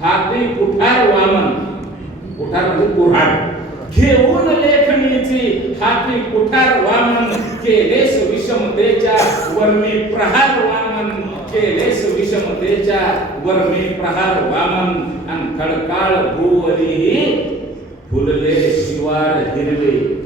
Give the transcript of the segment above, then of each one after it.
हाती कुठार वामन. कुठार म्हणजे कुऱ्हाड. घेऊन लेखणीची हाती कुठार वामन. केलेस विषमतेच्या वर्मी प्रहार वामन. केलेस विषमतेच्या वर्मी प्रहार वामन. आणि खडकाळ भूवरीही फुलले शिवार हिरवे.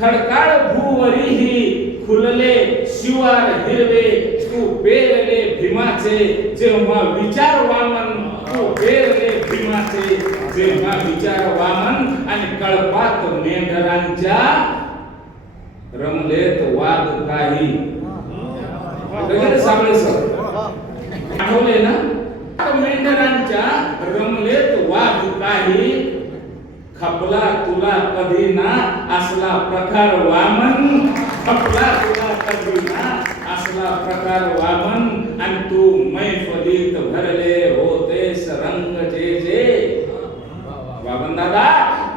खडकाळ भूवरीही फुलले शिवार हिरवे. तू पेरले भीमाचे जेव्हा विचार वामन तू हो, पेरले भीमाचे जेव्हा विचार वामन आणि कळपात मेंढरांच्या रमलेत वाद काही. वगैरे साबळे सर. आठवले ना? मेंढरांच्या रमलेत वाद काही. खपला तुला कधी ना असला प्रकार वामन. खपला तुला कधी ना असला प्रकार वामन आणि तू मैफलीत भरले होतेस रंग जे जे. वामन दादा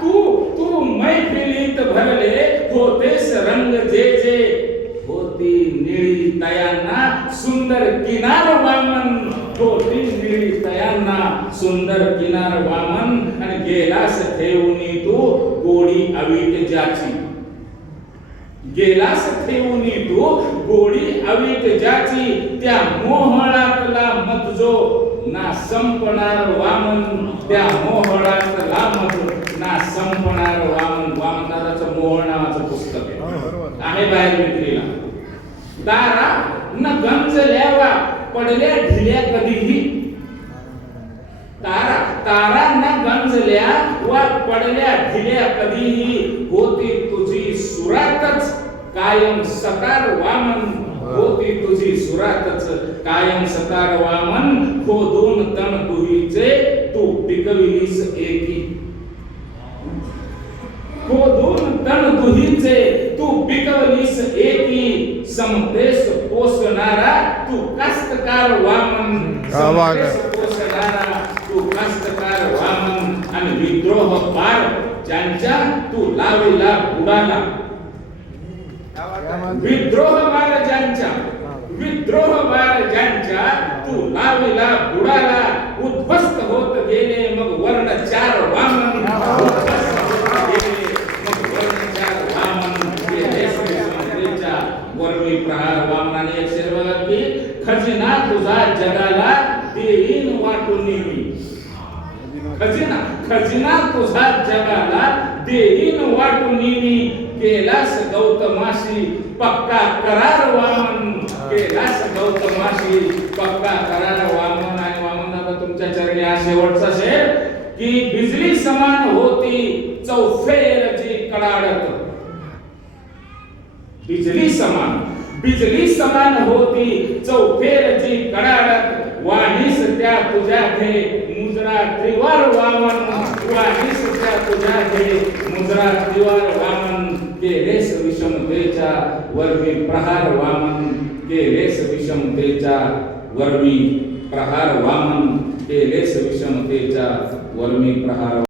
तू तू मैफिलीत भरले होतेस रंग जे जे. होती निळी तयांना सुंदर किनार वामन. होती निळी तयांना सुंदर किनार वामन. आणि गेलास ठेवून तू गोडी अवीट ज्याची. गेलास ठेवून तू गोडी अवीट ज्याची त्या मोहळातला मत जो ना संपणार वामन त्या मोहळातला मत ना संपणार वामन वामन दादाचं मोहळ नावाचं पुस्तक आहे. आहे बाहेर विक्रीला तारा न गंजल्यावा पडल्या ढिल्या कधीही. तारा तारा न गंजल्या वा पडल्या ढिल्या कधीही. होती तुझी सुरातच कायम सकार वामन होती तुझी सुरातच. कायम सकार वामन खोदून तन तुहीचे तू पिकविलीस एकी. खोदून तण दुहीचे तू पिकवलीस एकी. समतेस पोसणारा तू कास्तकार वामन. है. समतेस पोसणारा तू कास्तकार वामन. आणि विद्रोह पार ज्यांच्या तू लाविला बुडाला. विद्रोह महाराजांच्या विद्रोह महाराजांच्या तू लाविला बुडाला उद्ध्वस्त होत गेले मग वर्ण चार वामन उद्ध्वस्त प्रहार वामनाने एक शेर की खजिना तुझा जगाला देईन वाटून मी खजिना खजिना तुझा जगाला देईन वाटून मी केलास गौतमाशी पक्का करार वामन. केलास गौतमाशी पक्का करार वामन. आणि वामन दादा तुमच्या चरणी हा शेवटचा शेर. की बिजली समान होती चौफेर जी कडाडत. बिजली समान बिजली समान होती चौफेर जी कडाडत. वाणीस त्या तुझ्या घे मुजरा त्रिवार वामन. वाणीस त्या तुझ्या घे मुजरा त्रिवार त्याच्या वर्मी प्रहार वामन केलेस विषमतेच्या वर्मी प्रहार वामन केलेस विषमतेच्या वर्मी प्रहार